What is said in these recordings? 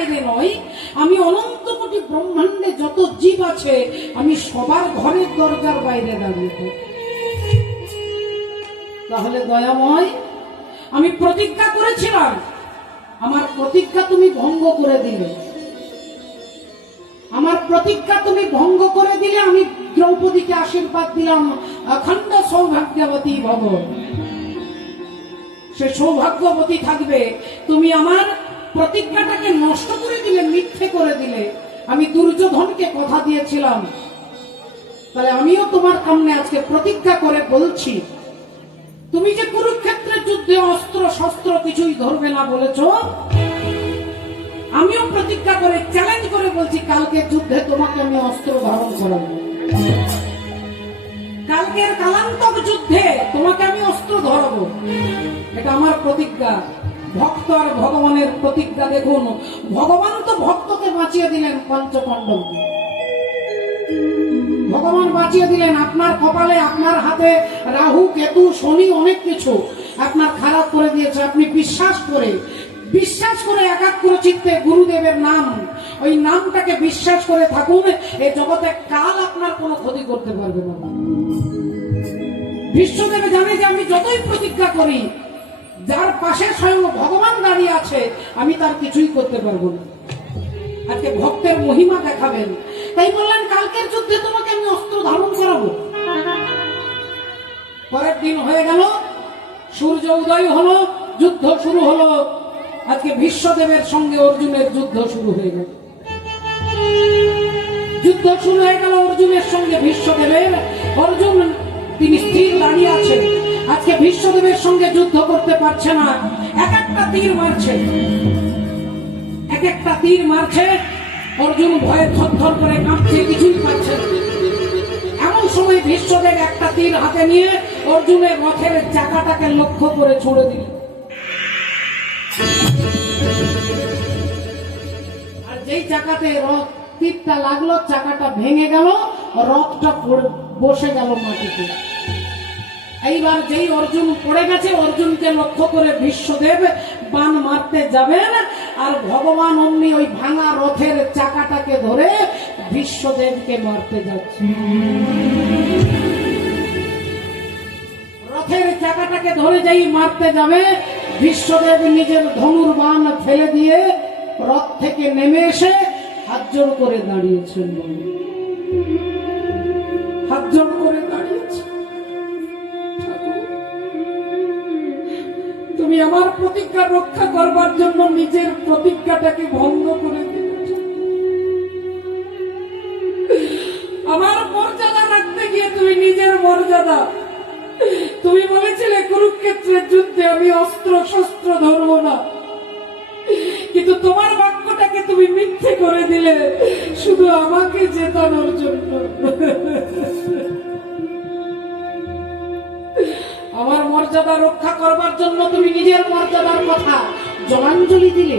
বাইরে নয়, আমি অনন্ত কোটি ব্রহ্মাণ্ডে যত জীব আছে আমি সবার ঘরের দরজার বাইরে দাঁড়িয়ে থাকি। তাহলে দয়াময়, আমি প্রতিজ্ঞা করেছিলাম, আমার প্রতিজ্ঞা তুমি ভঙ্গ করে দিলে। আমার প্রতিজ্ঞা তুমি ভঙ্গ করে দিলে। আমি দ্রৌপদীকে আশীর্বাদ দিলাম, অখণ্ড সৌভাগ্যবতী ভব, সে সৌভাগ্যবতী থাকবে। তুমি আমার প্রতিজ্ঞাটাকে নষ্ট করে দিলে, মিথ্যে করে দিলে। আমি দুর্যোধনকে কথা দিয়েছিলাম, তাহলে আমিও তোমার সামনে আজকে প্রতিজ্ঞা করে বলছি, তুমি যে কুরুক্ষেত্রের যুদ্ধে অস্ত্র শস্ত্র কিছুই ধরবে না বলেছ, আমিও প্রতিজ্ঞা করে চ্যালেঞ্জ করে বলছি, কালকের যুদ্ধে তোমাকে আমি অস্ত্র ধারণ করাবো। কালকের কালান্তক যুদ্ধে তোমাকে আমি অস্ত্র ধরাবো। এটা আমার প্রতিজ্ঞা। ভক্ত আর ভগবানের প্রতিজ্ঞা দেখুন, ভগবান তো ভক্তকে বাঁচিয়ে দিলেন পঞ্চপাণ্ডবকে। ভগবান বাঁচিয়ে দিলেন। আপনার কপালে, আপনার হাতে রাহু কেতু শনি অনেক কিছু আপনার খারাপ করে দিয়েছে। আপনি বিশ্বাস করে একাগ্র চিত্তে গুরুদেবের নাম, ওই নামটাকে বিশ্বাস করে থাকুন। এই জগতে কাল আপনার কোনো ক্ষতি করতে পারবে না। বিশ্বদেব জানে যে আমি যতই প্রতিজ্ঞা করি, যার পাশে স্বয়ং ভগবান দাঁড়িয়ে আছে, আমি তার কিছুই করতে পারবো না। আজকে ভক্তের মহিমা দেখাবেন, তাই বললেন কালকের যুদ্ধে তোমাকে আমি অস্ত্র ধারণ করাবো। পরের দিন হয়ে গেল, সূর্য উদয় হলো, যুদ্ধ শুরু হলো। আজকে ভীষ্মদেবের সঙ্গে অর্জুনের যুদ্ধ শুরু হয়ে গেল। যুদ্ধ শুরু হয়ে গেল অর্জুনের সঙ্গে ভীষ্মদেবের। অর্জুন তিনি স্থির দাঁড়িয়ে আছেন। আজকে ভীষ্মদেবের সঙ্গে যুদ্ধ করতে পারছে না। এক একটা তীর মারছে। অর্জুন ভয়ে থরথর করে কাঁপছে, কিছুই পাচ্ছে না। এমন সময় ভীষ্মদেব একটা তীর হাতে নিয়ে অর্জুনের রথের চাকাটাকে লক্ষ্য করে ছুড়ে দিল। আর যেই চাকাতে তীরটা লাগলো, চাকাটা ভেঙে গেল, রথটা বসে গেল মাটিতে। এইবার যেই অর্জুন পড়ে গেছে, অর্জুনকে লক্ষ্য করে ভীষ্মদেব বাণ মারতে যাবেন, আর ভগবান অমনি ওই ভাঙা রথের চাকাটাকে ধরে ভীষ্মদেবকে মারতে যাচ্ছে। রথের চাকাটাকে ধরে যেই মারতে যাবে, ভীষ্মদেব নিজের ধনুর বাণ ফেলে দিয়ে রথ থেকে নেমে এসে হাত জোড় করে দাঁড়িয়েছেন। হাত জোড় করে দাঁড়িয়েছে, তুমি আমার প্রতিজ্ঞা রক্ষা করবার জন্য নিজের প্রতিজ্ঞাটাকে ভঙ্গ করে দিলে। আমার মর্যাদা রাখতে গিয়ে তুমি নিজের মর্যাদা, তুমি বলেছিলে কুরুক্ষেত্রের যুদ্ধে আমি অস্ত্র শস্ত্র ধরবো না, কিন্তু তোমার বাক্যটাকে তুমি মিথ্যে করে দিলে শুধু আমাকে জেতানোর জন্য। আমার মর্যাদা রক্ষা করবার জন্য তুমি নিজের মর্যাদার কথা জলাঞ্জলি দিলে।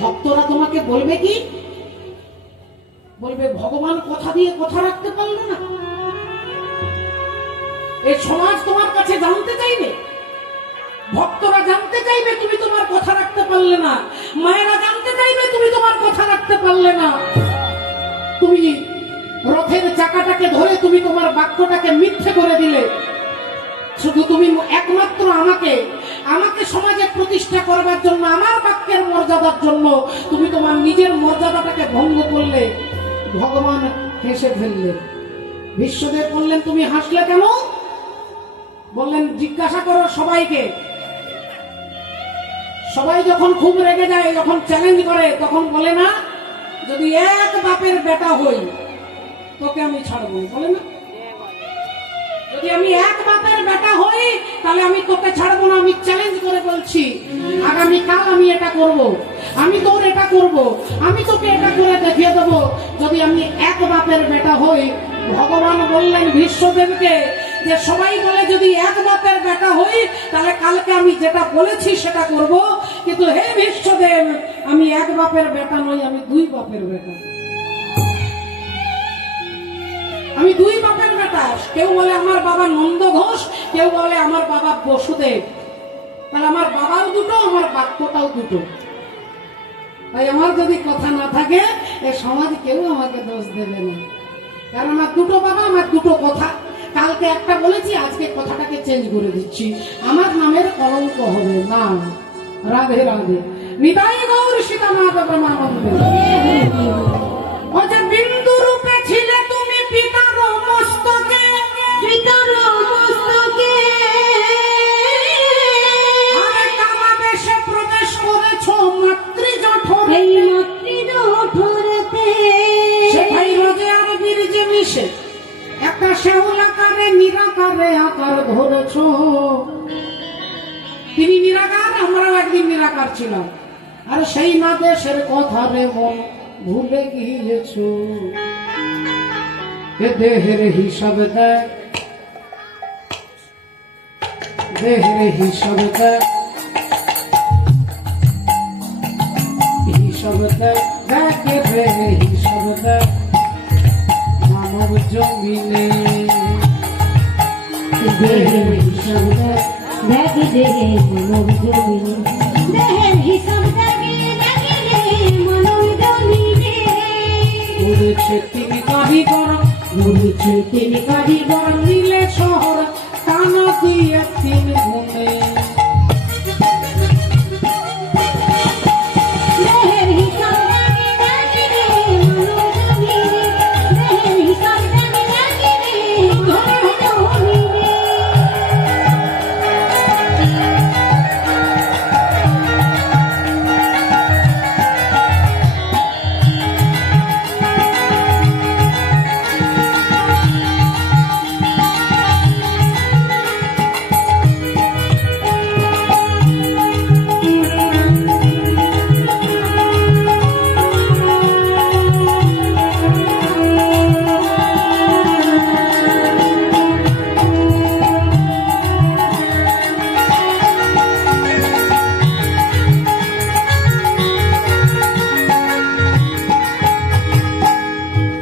ভক্তরা তোমাকে বলবে কি? বলবে ভগবান কথা দিয়ে কথা রাখতে পারলো না। এই সমাজ তোমার কাছে জানতে চাইবে, ভক্তরা জানতে চাইবে তুমি তোমার কথা রাখতে পারলে না, মায়েরা জানতে চাইবে তুমি তোমার কথা রাখতে পারলে না। তুমি রথের চাকাটাকে ধরে তুমি তোমার বাক্যটাকে মিথ্যে করে দিলে। শুধু তুমি একমাত্র আমাকে সমাজে প্রতিষ্ঠা করবার জন্য, আমার বাক্যের মর্যাদার জন্য তুমি তোমার নিজের মর্যাদাটাকে ভঙ্গ করলে। ভগবান হেসে ফেললেন। ভীষ্মদেব বললেন তুমি হাসলে কেন? বললেন জিজ্ঞাসা করো সবাইকে। সবাই যখন খুব রেগে যায়, যখন চ্যালেঞ্জ করে, তখন বলে না যদি এক বাপের বেটা হই তোকে আমি ছাড়বো, বলে না? যদি আমি এক বাপের বেটা হই তাহলে আমি তোকে ছাড়বো না। আমি চ্যালেঞ্জ করে বলছি, আগামীকাল আমি এটা করব, আমি তোর এটা করব, আমি তোকে এটা করে দেখিয়ে দেবো যদি আমি এক বাপের বেটা হই। ভগবান বললেন ভীষ্মদেবকে যে সবাই বলে যদি এক বাপের বেটা হই তাহলে কালকে আমি যেটা বলেছি সেটা করব, কিন্তু হে ভীষ্মদেব আমি এক বাপের বেটা নই, আমি দুই বাপের বেটা। আমি দুই বাপের বেটা। কেউ বলে আমার বাবা নন্দ ঘোষ, কেউ বলে আমার বাবা বসুদেব। তাহলে আমার বাবাও দুটো, আমার বাক্যটাও দুটো। তাই আমার যদি কথা না থাকে এই সমাজ কেউ আমাকে দোষ দেবে না, কারণ আমার দুটো বাবা, আমার দুটো কথা। কালকে একটা বলেছি, আজকে কথাটাকে চেঞ্জ করে দিচ্ছি, আমার নামের কলঙ্ক হবে না। রাধে রাধে। নিতাই গৌর সীতানাথ প্রেমানন্দে। ও যে বিন্দু রূপে ছিলে তুমি পিতার মস্তকে, পিতার মস্তকে আরে কামাবেশে প্রবেশ করেছ মাতৃজঠরে, এই মাতৃজঠরেতে সেটাই রোজে আর বীর্যে মিশে একটা শেউলাকারে নিরাকারে আকার ধরেছ। তিনি নিরাকার, আমরাও একদিন নিরাকার ছিলাম। আর সেই না দেশের কথা রে মন ভুলে গিয়েছ। এ দেহের হিসাব দেখ, দেহের হিসাব দেখ, হিসাব দেখ, দেখ রে হিসাব দেখ মানব জমিনে। দেহের হিসাব দেখ, দেখ দেহে মানব জমিনে, দেহের হিসাব দেখে দেখে দেহে মানব জমিনে। করেছে তিনি কারিগর, ঘুরেছে তিনি কারিগর, মিলে শহর টানা দিয়ে তিন গুণে। দেহের হিসাব দেখে দেখে দেহে মানব জমিনে, দেহের হিসাব দেখে দেখে দেহে মানব জমিনে।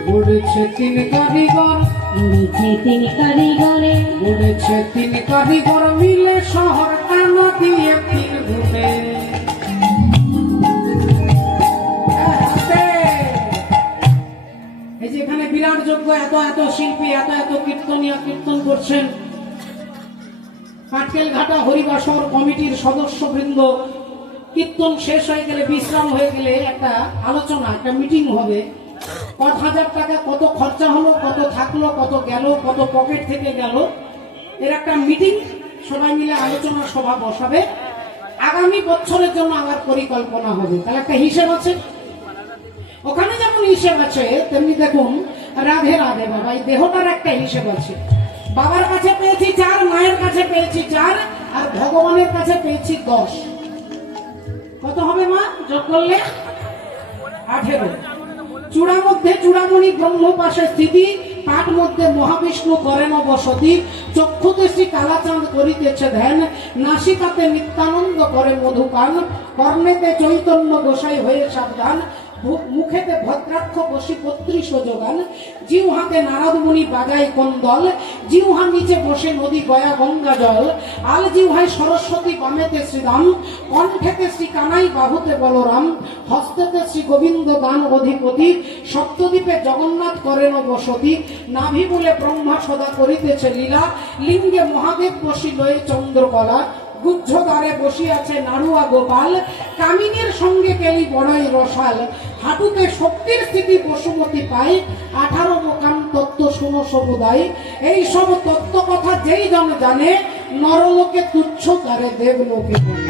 করেছে তিনি কারিগর, ঘুরেছে তিনি কারিগরে, করেছে তিনি কারিগর মিলে শহর টানা দিয়ে তিন গুণে। এই যে এখানে বিরাট যোগ্য এত এত শিল্পী, এত এত কীর্তনীয় কীর্তন করছেন। পাটকেল ঘাটা হরিবাসর কমিটির সদস্যবৃন্দ কীর্তন শেষ হয়ে গেলে, বিশ্রাম হয়ে গেলে একটা আলোচনা, একটা মিটিং হবে। কত হাজার টাকা কত খরচা হলো, কত থাকলো, কত গেল, কত পকেট থেকে গেল, এর একটা মিটিং, সবাই মিলে আলোচনা সভা বসাবে। আগামী বছরের জন্য আমার পরিকল্পনা হবে, তাহলে একটা হিসেব আছে। ওখানে যেমন হিসেব আছে তেমনি দেখুন রাধে রাধে বাবা, এই দেহটার একটা হিসেব আছে। বাবার কাছে পেয়েছি 4, মায়ের কাছে পেয়েছি 4, আর ভগবানের কাছে পেয়েছি 10। কত হবে মা যোগ করলে? 18। চূড়া মধ্যে চূড়ামণি ব্রহ্ম পাশে স্থিতি, পাঠ মধ্যে মহাবিষ্ণু করেন বসতি, চক্ষুতে শ্রী কালাচাঁদ করিতেছে ধ্যান, নাসিকাতে নিত্যানন্দ করে মধুপান, কর্ণেতে চৈতন্য গোসাই হয়ে সাবধান, মুখেতে ভদ্রাক্ষ বসি 32 যোগান, জিহ্বাতে নারদ মুনি বাজায় কন্দল, জিহ্বা নিচে বসে নদী গয়া গঙ্গা জল, আল জিহ্বায় সরস্বতী, বামেতে শ্রীরাম, কণ্ঠেতে শ্রী কানাই, বাহুতে বলরাম, হস্তেতে শ্রী গোবিন্দ দান অধিপতি, সপ্তদ্বীপে জগন্নাথ করেন বসতি, নাভি বলে ব্রহ্মা সদা করিতেছে লীলা, লিঙ্গে মহাদেব বসি লয়ে চন্দ্রকলা, গুজ্জদ্বারে বসিয়াছে নাড়ুয়া গোপাল, কামিনীর সঙ্গে কেলি বড়ই রসাল, হাঁটুতে শক্তির স্থিতি বসুমতী পায়, 18 মোকাম তত্ত্ব শুনো সমুদায়। এই সব তত্ত্ব কথা যেই জন জানে, নরলোকে তুচ্ছ তারে দেবলোকে বলে।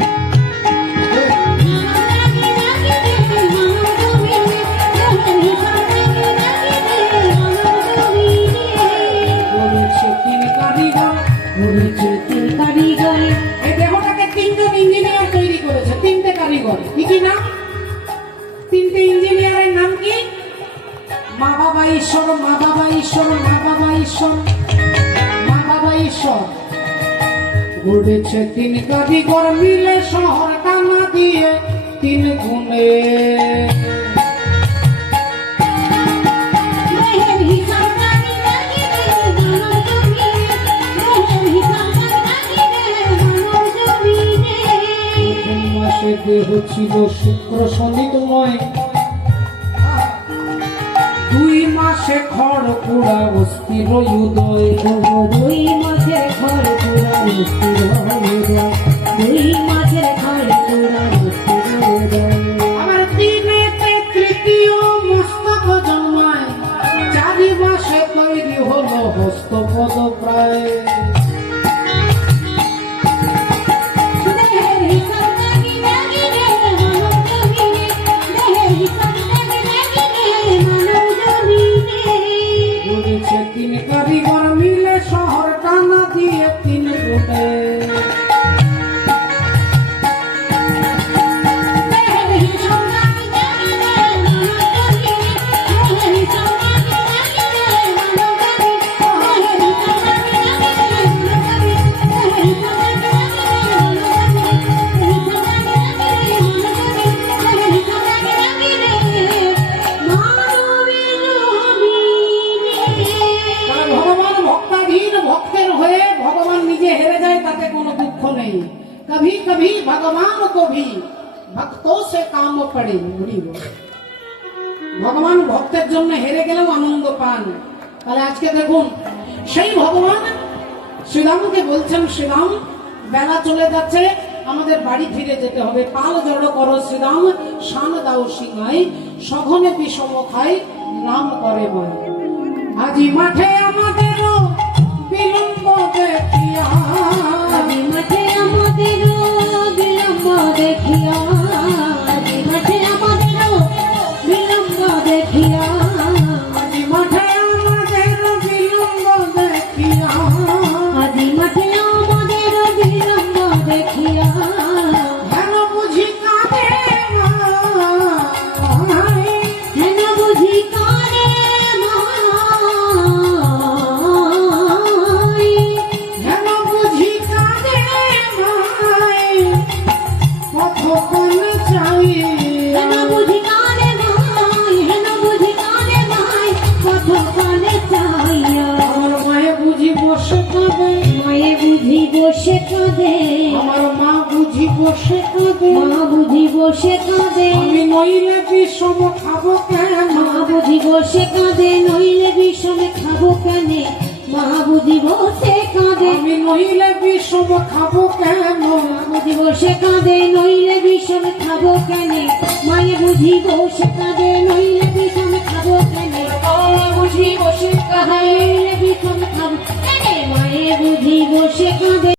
বলেছে তিনি কারিগর, ঘুরেছে তিনি কারিগরে, এই দেহটাকে 3 জন ইঞ্জিনিয়ার তৈরি করেছে, 3টে কারিগর। কি কি নাম? 3টে ইঞ্জিনিয়ারের নাম কি? মা বাবা ঈশ্বর, মা বাবা ঈশ্বর, মা বাবা ঈশ্বর, মা বাবা ঈশ্বর। গড়েছে 3 কারিগর মিলে শহর টানা দিয়ে 3 গুণে। দেহের হিসাব দেখে দেখে দেহে মানব জমিনে, দেহের হিসাব দেখে দেখে দেহে মানব জমিনে। প্রথম মাসে দেহ ছিল শুক্র শনি তোমায় 2 মাসে খড় পুরা অস্থির উদয়। 2 মাসের ঘর পুরা অস্থির উদয়, 2 মাসের ঘর পুরা অস্থির উদয়। আমার দিনেতে তৃতীয় মস্তক জন্মায়, 4 মাসে তৈরি হলো হস্তপদ প্রায়। দেহের হিসাব লাগি লাগি রে মানব জমিনে, দেহের হিসাব লাগি লাগি রে মানব জমিনে। গড়েছে 3 কারিগর মিলে শহর টানা দিয়ে 3 ফুটে। দেহের হিসাব লাগি লাগি রে মানব জমিনে, দেহের হিসাব লাগি লাগি রে মানব জমিনে, দেহের হিসাব লাগি লাগি রে মানব জমিনে, দেহের হিসাব লাগি লাগি রে মানব জমিনে, দেহের হিসাব লাগি লাগি রে মানব জমিনে, দেহের হিসাব লাগি লাগি রে মানব জমিনে, দেহের হিসাব লাগি লাগি রে মানব জমিনে। কারণ ভগবান ভক্তাধীন, ভক্তের হয়ে ভগবান নিজে হেরে যায়, তাতে কোনো দুঃখ নেই। কভি কভি ভগবান को भी ভক্তों से काम पड़े। ভগবান ভক্তের জন্য হেরে গেলেও আনন্দ পান। তাহলে আজকে দেখুন সেই ভগবান শ্রীরামকে বলছেন, শ্রীরাম বেলা চলে যাচ্ছে, আমাদের বাড়ি ফিরে যেতে হবে। পাল জড়ো করো শ্রীরাম, শান দাও সিংহাই, সঘনে বিষম খাই, নাম করে ময়। আজি মাঠে আমাদেরও বিলম্ব দেখিয়া, আজি মাঠে আমাদেরও বিলম্ব দেখিয়া, আজি মাঠে আমাদেরও বিলম্ব দেখিয়া, আজি মাঠে আমাদেরও বিলম্ব দেখিয়া, আজি মাঠে আমাদেরও বিলম্ব দেখিয়া। হেন বুঝি কাঁদে মাই, হেন বুঝি কারে মাই, হেন বুঝি কাঁদে মাই, কতক্ষণ চাই। হেন বুঝি কারে মাই, হেন বুঝি কারে মাই, কতক্ষণে চাইয়া। আমার মায়ে বুঝি বসে কাঁদে, মায়ে বুঝি বসে কাঁদে, আমার মা বুঝি বসে কাঁদে। মা বুঝি বসে কাঁদে, আমি নইলে বিষম খাবো কেন, মা বুঝি বসে কাঁদে, নইলে বিষমে খাবো কেনে। মা বুঝি বসে কাঁদে, আমি নইলে বিষম খাবো কেন। মা বুঝি বসে কাঁদে, নইলে বিষমে খাবো কেনে। মায়ে বুঝি বসে কাঁদে, নইলে বিষমে খাবো কেনে। মায়ে বুঝি বসে কাঁদে, নইলে বিষমে খাবো কেনে। মায়ে বুঝি বসে কাঁদে।